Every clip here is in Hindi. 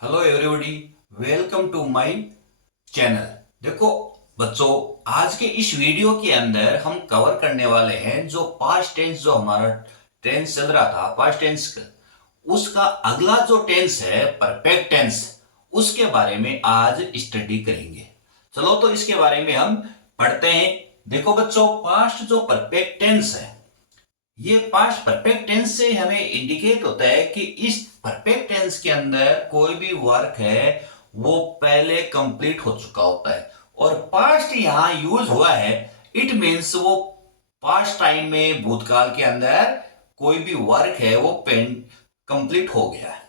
Hello everybody, welcome to my channel. देखो बच्चों, आज के इस वीडियो के अंदर हम कवर करने वाले हैं जो पास्ट टेंस, जो हमारा टेंस चल रहा था पास्ट टेंस का, उसका अगला जो टेंस है परफेक्ट टेंस, उसके बारे में आज स्टडी करेंगे। चलो तो इसके बारे में हम पढ़ते हैं। देखो बच्चों, पास्ट जो परफेक्ट टेंस है, ये पास्ट परफेक्ट टेंस से हमें इंडिकेट होता है कि इस परफेक्ट टेंस के अंदर कोई भी वर्क है वो पहले कंप्लीट हो चुका होता है, और पास्ट यहां यूज हुआ है। इट मीन्स वो पास्ट टाइम में, भूतकाल के अंदर कोई भी वर्क है वो पेन कंप्लीट हो गया है,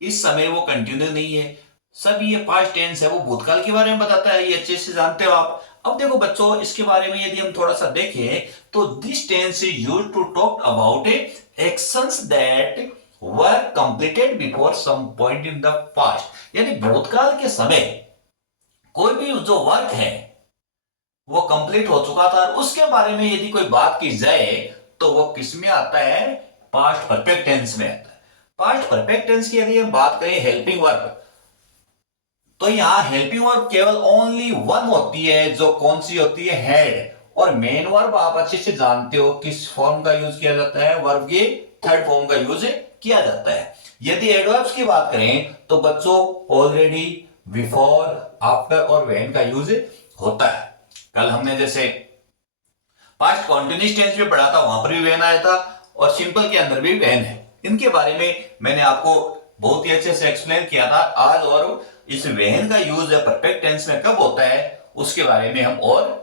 इस समय वो कंटिन्यू नहीं है। सब ये पास्ट टेंस है, वो भूतकाल के बारे में बताता है, ये अच्छे से जानते हो आप। अब देखो बच्चों, इसके बारे में यदि हम थोड़ा सा देखें तो this tense is used to talk about actions that were completed before some point in the past. यानी भूतकाल के समय कोई भी जो वर्क है वो कंप्लीट हो चुका था, और उसके बारे में यदि कोई बात की जाए तो वो किस में आता है? पास्ट परफेक्ट टेंस में आता है। पास्ट परफेक्ट टेंस की यदि हम बात करें हेल्पिंग वर्ब, तो यहां हेल्पिंग वर्ब केवल ओनली वन होती है, जो कौन सी होती है? हेड। और मेन वर्ब आप अच्छे से जानते हो किस फॉर्म का यूज किया जाता है? वर्ब के थर्ड फॉर्म का यूज किया जाता है। यदि एडवर्ब्स की बात करें तो बच्चों ऑलरेडी, बिफोर, आफ्टर और व्हेन का यूज होता है। कल हमने जैसे पास्ट कॉन्टिन्यूस टेंस में पढ़ा था, वहां पर भी व्हेन आया था, और सिंपल के अंदर भी व्हेन है। इनके बारे में मैंने आपको बहुत ही अच्छे से एक्सप्लेन किया था आज, और इस व्हेन का यूज है परफेक्ट टेंस में कब होता है उसके बारे में हम और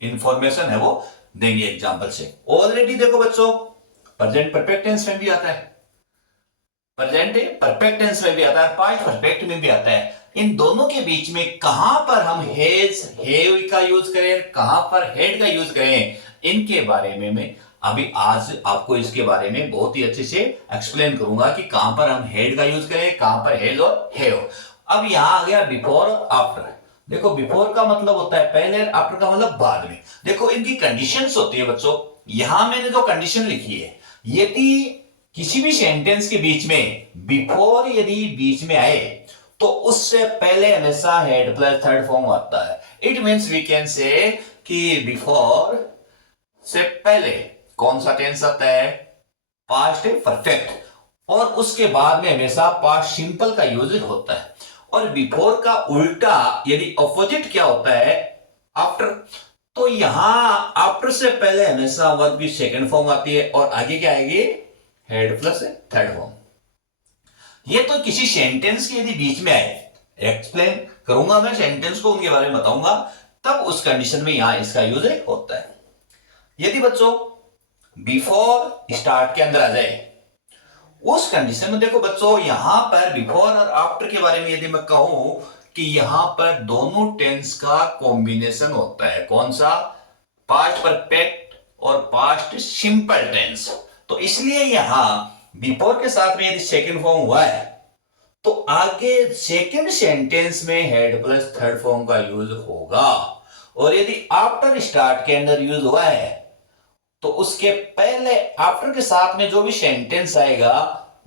इंफॉर्मेशन है वो देंगे एग्जांपल से। ऑलरेडी देखो बच्चों, प्रेजेंट परफेक्ट टेंस में भी आता है, प्रेजेंट परफेक्ट टेंस में भी आता है, पास्ट परफेक्ट में भी आता है। इन दोनों के बीच में कहां पर हम हैज, हैव का यूज करें, कहां पर हैड का यूज करें, इनके बारे में मैं अभी आज आपको इसके बारे में बहुत ही अच्छे से एक्सप्लेन करूंगा कि कहां पर हम हैड का यूज करें, कहां पर हैज और हैव। अब यहां आ गया बिफोर और आफ्टर। देखो बिफोर का मतलब होता है पहले, आफ्टर का मतलब बाद में। देखो इनकी कंडीशंस होती है बच्चों। यहां मैंने जो कंडीशन लिखी है, यदि किसी भी सेंटेंस के बीच में बिफोर यदि बीच में आए तो उससे पहले हमेशा हेड प्लस थर्ड फॉर्म आता है। It means we can say कि बिफोर से पहले कौन सा टेंस आता है? Past perfect. और उसके बाद में हमेशा पास्ट सिंपल का यूज होता है। और बिफोर का उल्टा यदि ऑपोजिट क्या होता है? आफ्टर। तो यहां आफ्टर से पहले हमेशा वर्ब की सेकंड फॉर्म आती है, और आगे क्या आएगी? Head plus third form. ये तो किसी सेंटेंस के यदि बीच में आए, एक्सप्लेन करूंगा मैं सेंटेंस को, उनके बारे में बताऊंगा, तब उस कंडीशन में यहां इसका यूज होता है। यदि बच्चों बिफोर स्टार्ट के अंदर आ जाए, उस कंडीशन में देखो बच्चों, यहां पर बिफोर और आफ्टर के बारे में यदि मैं कहूं कि यहां पर दोनों टेंस का कॉम्बिनेशन होता है। कौन सा? पास्ट परफेक्ट और पास्ट सिंपल टेंस। तो इसलिए यहां बिफोर के साथ में यदि सेकंड फॉर्म हुआ है तो आगे सेकंड सेंटेंस में हेड प्लस थर्ड फॉर्म का यूज होगा। और यदि आफ्टर स्टार्ट के अंदर यूज हुआ है तो उसके पहले आफ्टर के साथ में जो भी सेंटेंस आएगा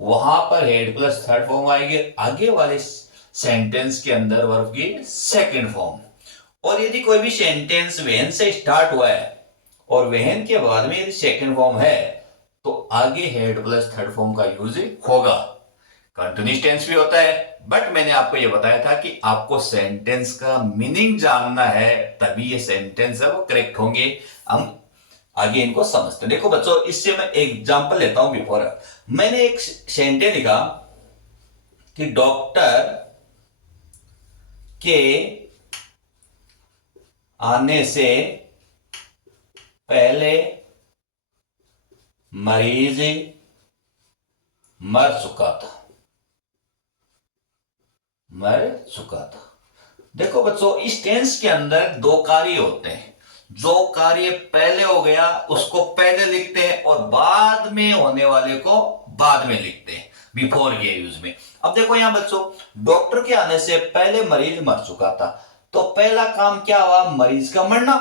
वहां पर हेड प्लस थर्ड फॉर्म आएगी, आगे वाले सेंटेंस के अंदर वर्ब की सेकंड फॉर्म। और यदि कोई भी सेंटेंस वेन से स्टार्ट हुआ है और वेन के बाद में यदि सेकंड फॉर्म है तो आगे हेड प्लस थर्ड फॉर्म का यूज होगा। कंटिन्यूस टेंस भी होता है, बट मैंने आपको यह बताया था कि आपको सेंटेंस का मीनिंग जानना है, तभी ये सेंटेंस है वो करेक्ट होंगे। हम आगे इनको समझते हैं। देखो बच्चों, इससे मैं एग्जांपल लेता हूं बिफोर। मैंने एक सेंटेंस लिखा कि डॉक्टर के आने से पहले मरीज मर चुका था, मर चुका था। देखो बच्चों, इस टेंस के अंदर दो कार्य होते हैं। जो कार्य पहले हो गया उसको पहले लिखते हैं, और बाद में होने वाले को बाद में लिखते हैं बिफोर के यूज में। अब देखो यहां बच्चों, डॉक्टर के आने से पहले मरीज मर चुका था, तो पहला काम क्या हुआ? मरीज का मरना।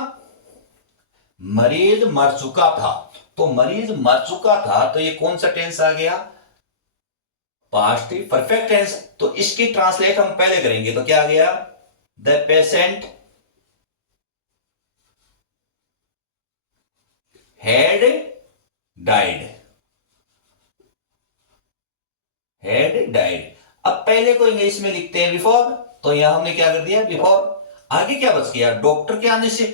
मरीज मर चुका था, तो मरीज मर चुका था, तो ये कौन सा टेंस आ गया? Past perfect tense. तो इसकी ट्रांसलेट हम पहले करेंगे, तो क्या आ गया, the patient had died, had died. अब पहले को इंग्लिश में लिखते हैं बिफोर, तो यहां हमने क्या कर दिया, बिफोर। आगे क्या बच गया, डॉक्टर के आने से।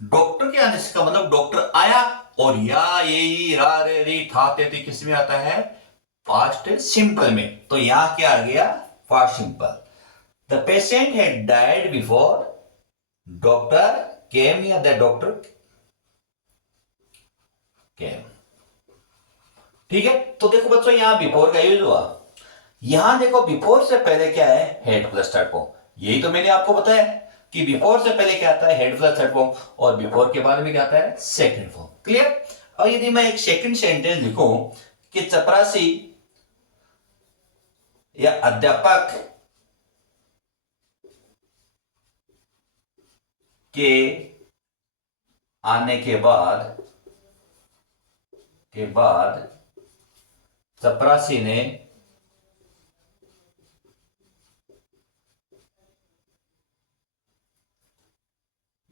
डॉक्टर के आने से का मतलब डॉक्टर आया, और या ये रा रे री था ते ती किस में आता है, पास्ट सिंपल में। तो यहां क्या आ गया, past simple. The patient had died before doctor केम, या द डॉक्टर केम। ठीक है, तो देखो बच्चों यहां बिफोर का यूज हुआ। यहां देखो बिफोर से पहले क्या है, हेड प्लस थर्ड फॉर्म। यही तो मैंने आपको बताया कि बिफोर से पहले क्या आता है, हेड प्लस थर्ड फॉर्म, और बिफोर के बाद में क्या आता है, सेकंड फॉर्म। क्लियर। और यदि मैं एक सेकंड सेंटेंस लिखूं कि चपरासी या अध्यापक के आने के बाद चपरासी ने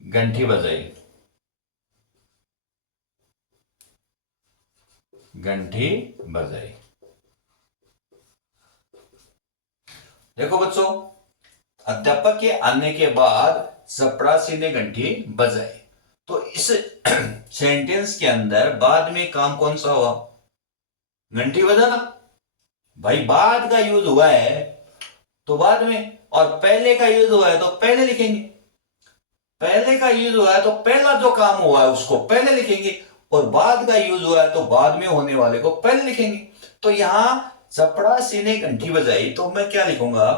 घंटी बजाई, घंटी बजाई। देखो बच्चों, अध्यापक के आने के बाद चपरासी ने घंटी बजाई, तो इस सेंटेंस के अंदर बाद में काम कौन सा हुआ, घंटी बजाना। भाई बाद का यूज हुआ है तो बाद में, और पहले का यूज हुआ है तो पहले लिखेंगे। पहले का यूज हुआ है तो पहला जो काम हुआ है उसको पहले लिखेंगे, और बाद का यूज हुआ है तो बाद में होने वाले को पहले लिखेंगे। तो यहां चपरासी ने घंटी बजाई, तो मैं क्या लिखूंगा,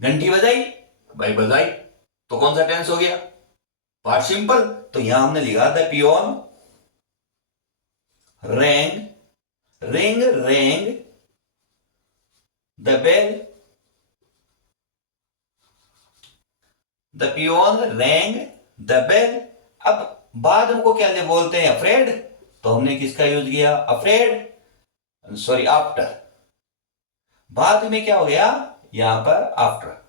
घंटी बजाई, भाई बजाई, तो कौन सा टेंस हो गया, पार्ट सिंपल। तो यहां हमने लिखा the peon rang, ring rang the bell, the peon rang the bell. अब बाद हमको क्या बोलते हैं, अफ्रेड, तो हमने किसका यूज किया, अफ्रेड, सॉरी आफ्टर। बाद में क्या हो गया, यहां पर आफ्टर,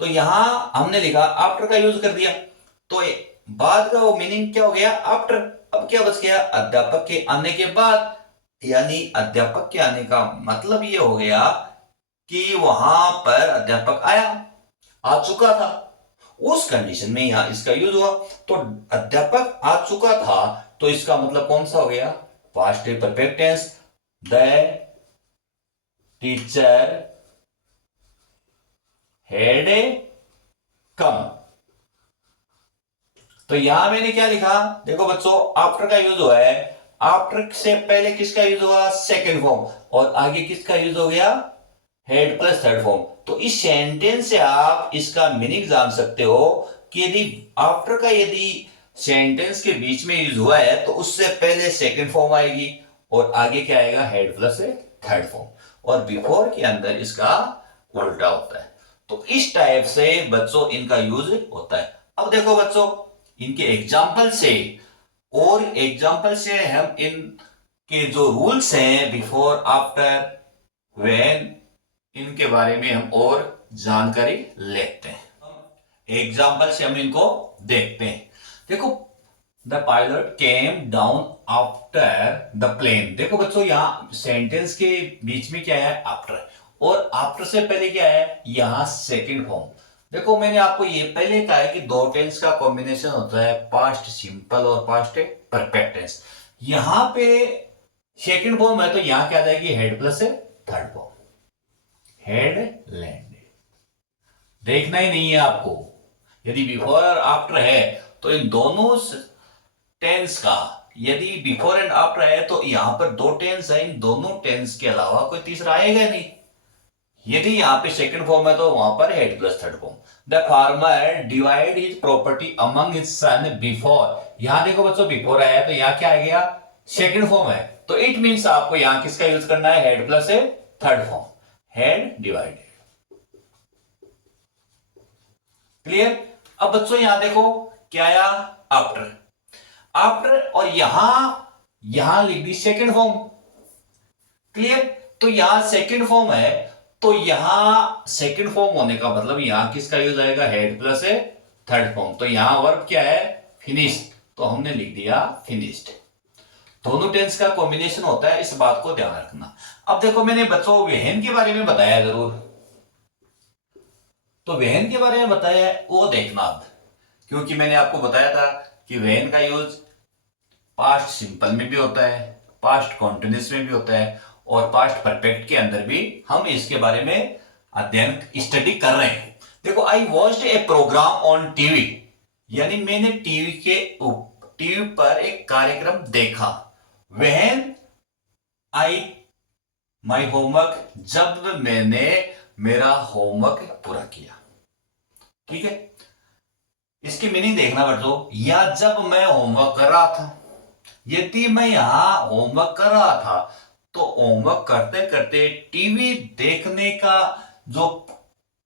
तो यहां हमने लिखा आफ्टर का यूज कर दिया, तो बाद का वो मीनिंग क्या हो गया, आफ्टर। अब क्या बच गया, अध्यापक के आने के बाद, यानी अध्यापक के आने का मतलब ये हो गया कि वहां पर अध्यापक आया, आ चुका था, उस कंडीशन में यहां इसका यूज हुआ। तो अध्यापक आ चुका था, तो इसका मतलब कौन सा हो गया, past perfect tense. The teacher had come. तो यहां मैंने क्या लिखा, देखो बच्चों, आफ्टर का यूज हुआ है, आफ्टर से पहले किसका यूज हुआ, सेकंड फॉर्म, और आगे किसका यूज हो गया, हेड प्लस थर्ड फॉर्म। तो इस सेंटेंस से आप इसका मीनिंग जान सकते हो कि यदि आफ्टर का यदि सेंटेंस के बीच में यूज हुआ है तो उससे पहले सेकंड फॉर्म आएगी, और आगे क्या आएगा, हेड प्लस थर्ड फॉर्म, और बिफोर के अंदर इसका उल्टा होता है। तो इस टाइप से बच्चों इनका यूज होता है। अब देखो बच्चों, इनके एग्जाम्पल से, और एग्जाम्पल से हम इन के जो रूल्स हैं बिफोर आफ्टर व्हेन, इनके बारे में हम और जानकारी लेते हैं। एग्जाम्पल से हम इनको देखते हैं। देखो, the pilot came down after the plane. देखो बच्चों, यहां सेंटेंस के बीच में क्या है, आफ्टर, और आफ्टर से पहले क्या है, यहां सेकंड फॉर्म। देखो मैंने आपको ये पहले कहा है कि दो टेंस का कॉम्बिनेशन होता है, पास्ट सिंपल और पास्ट परफेक्ट टेंस। यहां पे सेकंड फॉर्म है, तो यहां क्या आ जाएगी, head plus third form, head land. देखना ही नहीं है आपको, यदि बिफोर और आफ्टर है तो इन दोनों टेंस का, यदि बिफोर एंड आफ्टर है तो यहां पर दो टेंस है, इन दोनों टेंस के अलावा कोई तीसरा आएगा नहीं। यदि यहां पे सेकंड फॉर्म है तो वहां पर head plus third form. The farmer divide his property among his son before. यहां देखो बच्चों, बिफोर आया तो यहां क्या आ गया, सेकंड फॉर्म है, तो इट मींस आपको यहां किसका यूज करना है, head plus third form, head divide. Clear. अब बच्चों यहां देखो क्या आया, आफ्टर, आफ्टर, और यहां लिख दी सेकंड फॉर्म। क्लियर। तो यहां सेकंड फॉर्म है, तो यहां सेकंड फॉर्म होने का मतलब यहां किसका यूज आएगा, हैड प्लस है थर्ड फॉर्म। तो यहां वर्ब क्या है, फिनिश्ड, तो हमने लिख दिया फिनिश्ड। दोनों टेंस का कॉम्बिनेशन होता है, इस बात को ध्यान रखना। अब देखो मैंने बच्चों वेहन के बारे में बताया जरूर, तो वेहन के बारे में बताया है वो देखना अब, क्योंकि मैंने आपको बताया था कि वेहन का यूज पास्ट सिंपल में भी होता है, पास्ट कॉन्टिन्यूस में भी होता है, और पास्ट परफेक्ट के अंदर भी हम इसके बारे में अध्ययन स्टडी कर रहे हैं। देखो, I watched a programme on TV, यानी मैंने टीवी पर एक कार्यक्रम देखा। व्हेन आई माई होमवर्क, जब मैंने मेरा होमवर्क पूरा किया। ठीक है, इसकी मीनिंग देखना बच्चों, या जब मैं होमवर्क कर रहा था, यदि मैं यहां होमवर्क कर रहा था, तो होमवर्क करते करते टीवी देखने का, जो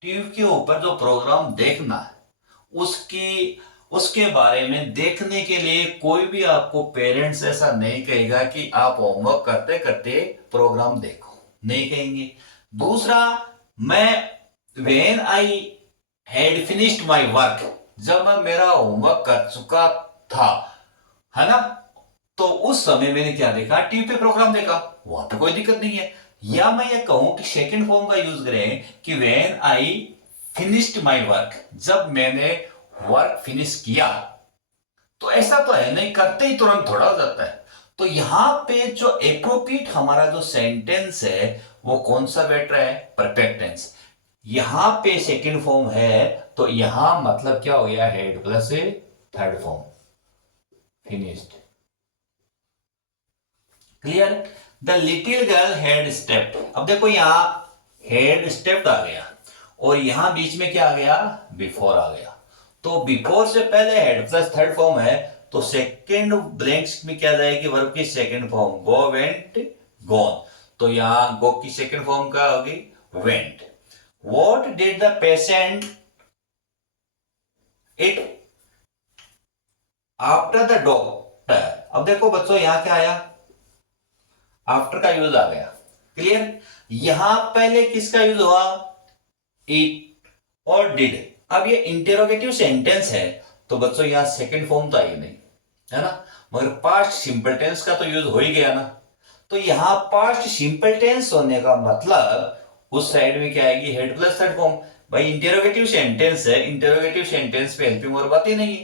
टीवी के ऊपर जो प्रोग्राम देखना है, उसकी उसके बारे में देखने के लिए कोई भी आपको पेरेंट्स ऐसा नहीं कहेगा कि आप होमवर्क करते करते प्रोग्राम देखो, नहीं कहेंगे। दूसरा, मैं when I had finished my work, जब मैं मेरा होमवर्क कर चुका था, है ना, तो उस समय मैंने क्या देखा, टीवी पे प्रोग्राम देखा, वहां पे कोई दिक्कत नहीं है। या मैं ये कहूं कि सेकंड फॉर्म का यूज करें कि when I finished my work, जब मैंने वर्क फिनिश किया। तो ऐसा तो है नहीं, करते ही तुरंत थोड़ा हो जाता है। तो यहां पे जो एप्रोप्रिएट हमारा जो सेंटेंस है वो कौन सा बैठ रहा है, परफेक्ट टेंस। यहां पे सेकंड फॉर्म है, तो यहां मतलब क्या हो गया, head plus third form, finished. Clear. The little girl had stepped, अब देखो यहां हैड स्टेप्ड आ गया, और यहां बीच में क्या आ गया, बिफोर आ गया। तो बिफोर से पहले हेड प्लस थर्ड फॉर्म है, तो सेकंड ब्लैंक्स में क्या जाएगी, वर्ब की second form, go went gone. तो यहां गो की सेकंड फॉर्म क्या होगी, went. What did the patient it after the doctor. अब देखो बच्चों यहां क्या आया, आफ्टर का यूज आ गया। क्लियर। यहां पहले किसका यूज हुआ, इट और डिड। अब ये इंटेरोगेटिव सेंटेंस है, तो बच्चों यहां सेकंड फॉर्म तो आई नहीं, है ना, मगर पास्ट सिंपल टेंस का तो यूज हो ही गया ना। तो यहां पास्ट सिंपल टेंस होने का मतलब उस साइड में क्या आएगी, हेड प्लस थर्ड फॉर्म। भाई इंटेरोगेटिव सेंटेंस है, इंटेरोगेटिव सेंटेंस पे हेल्पिंग वर्ब आती नहीं है,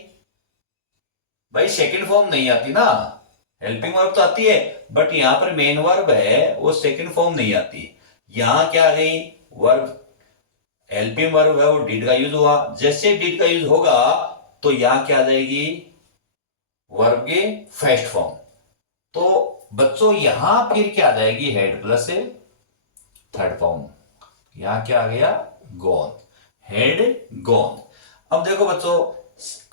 भाई सेकंड फॉर्म नहीं आती ना। हेल्पिंग वर्ब तो आती है, बट यहां पर मेन वर्ब है, वो सेकंड फॉर्म नहीं आती। यहां क्या आ गई, वर्ब, हेल्पिंग वर्ब है, वो डिड का यूज हुआ। जैसे डिड का यूज होगा, तो यहां क्या आ जाएगी, वर्ब की फर्स्ट फॉर्म। तो बच्चों यहां फिर क्या आ जाएगी, हेड प्लस से थर्ड फॉर्म। यहां क्या आ गया, गॉन, हेड गॉन। अब देखो बच्चों,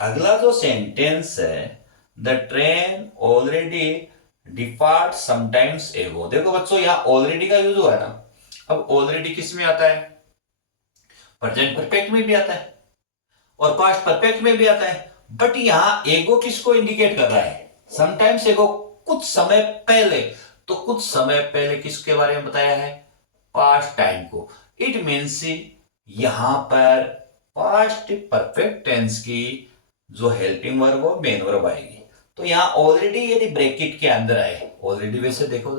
अगला जो सेंटेंस है, the train already depart sometimes एगो। देखो बच्चों यहां ऑलरेडी का यूज हुआ है ना। अब ऑलरेडी किस में आता है, प्रेजेंट परफेक्ट में भी आता है और पास्ट परफेक्ट में भी आता है, बट यहां एगो किसको इंडिकेट कर रहा है, समटाइम्स एगो, कुछ समय पहले। तो कुछ समय पहले किसके बारे में बताया है, पास्ट टाइम को। इट मीन्स यहां पर पास्ट परफेक्ट टेंस की जो हेल्पिंग वर्ब वो मेन वर्ब आएगी। तो यहां ऑलरेडी यदि ब्रैकेट के अंदर आए, ऑलरेडी वैसे देखो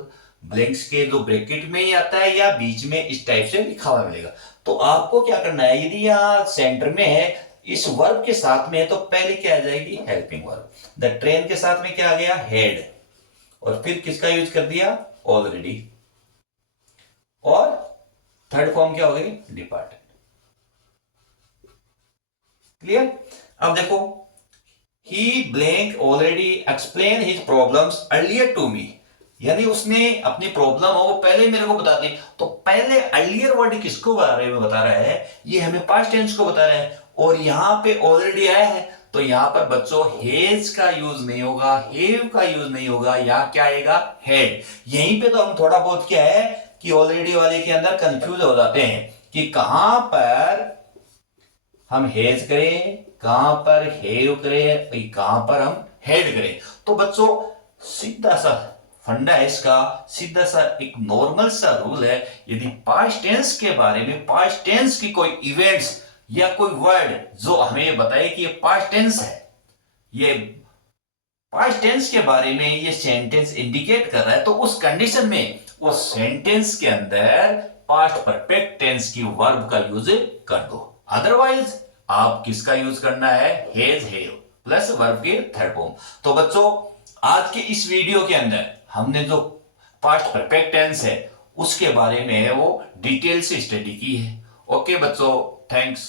ब्लैंक्स के जो ब्रैकेट में ही आता है या बीच में इस टाइप से लिखा हुआ मिलेगा। तो आपको क्या करना है, यदि यहां सेंटर में है, इस वर्ब के साथ में है, तो पहले क्या आ जाएगी, हेल्पिंग वर्ब। द ट्रेन के साथ में क्या आ गया, हेड, और फिर किसका यूज कर दिया, ऑलरेडी, और थर्ड फॉर्म क्या हो गई, डिपार्टेड। क्लियर। अब देखो, he blank already explain his problems earlier to me, यानी उसने अपनी प्रॉब्लम वो पहले मेरे को बता दी। तो पहले अर्लियर वर्ड किसको बारे में बता रहा है, ये हमें पास्ट टेंस को बता रहा है, और यहां पे ऑलरेडी आया है, तो यहां पर बच्चों हेज का यूज नहीं होगा, हेव का यूज नहीं होगा, यहां क्या आएगा, हेड। यहीं पे तो हम थोड़ा बहुत क्या है कि ऑलरेडी वाले के अंदर कंफ्यूज हो जाते हैं कि कहां पर हम हेज करें, कहां पर हेव करें, कहां पर हम हेड करें। तो बच्चों सीधा सा फंडा है इसका, सीधा सा एक नॉर्मल सा रूल है। यदि पास्ट टेंस के बारे में, पास्ट टेंस की कोई इवेंट्स या कोई वर्ड जो हमें ये बताए कि ये पास्ट टेंस है, ये पास्ट टेंस के बारे में ये सेंटेंस इंडिकेट कर रहा है, तो उस कंडीशन में वो सेंटेंस के अंदर पास्ट परफेक्ट टेंस की वर्ब का यूज कर दो। अदरवाइज आप किसका यूज करना है, हैज हैव प्लस वर्ब के थर्ड फॉर्म। तो बच्चों आज के इस वीडियो के अंदर हमने जो पास्ट परफेक्ट टेंस है उसके बारे में वो डिटेल से स्टडी की है। ओके बच्चों, थैंक्स।